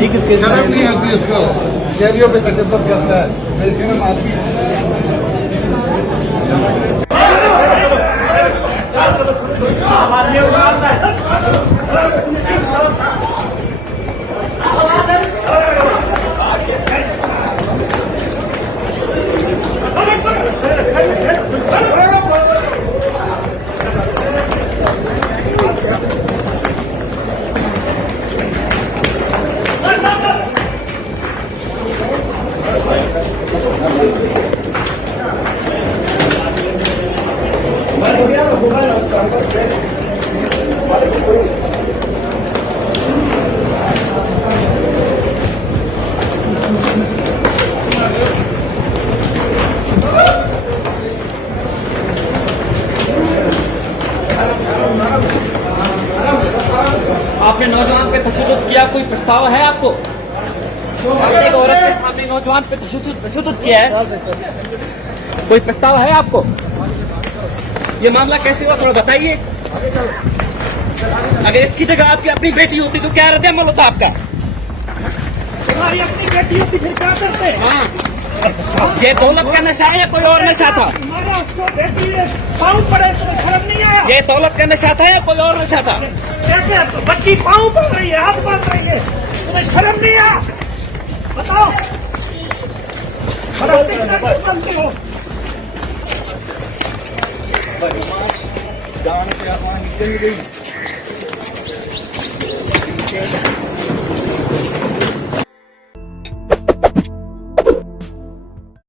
ये किसके शर्म नहीं आती उसको, शहरियों पे तशद्दुद करता है, लेकिन आदमी आपने नौजवान पे तशद्दुद किया, कोई प्रस्ताव है आपको? आपने एक औरत के सामने नौजवान पे तशद्दुद किया है, कोई प्रस्ताव है आपको? ये मामला कैसे हुआ थोड़ा बताइए। अगर इसकी जगह आपकी अपनी बेटी होती तो क्या रद्द-ए-अमल होता आपका? हमारी अपनी बेटी होती फिर क्या करते? हाँ, ये दौलत का नशा है या कोई और नशा था? हमारा उसको बेटी पाँव पड़े तो शर्म नहीं आया? ये दौलत का नशा था या कोई और नशा था? क्या बच्ची पाँव पड़ रही है, हाथ बांध रही है, तुम्हें शर्म नहीं आया? बताओ बनती हो। जान से आसमान निकल गई।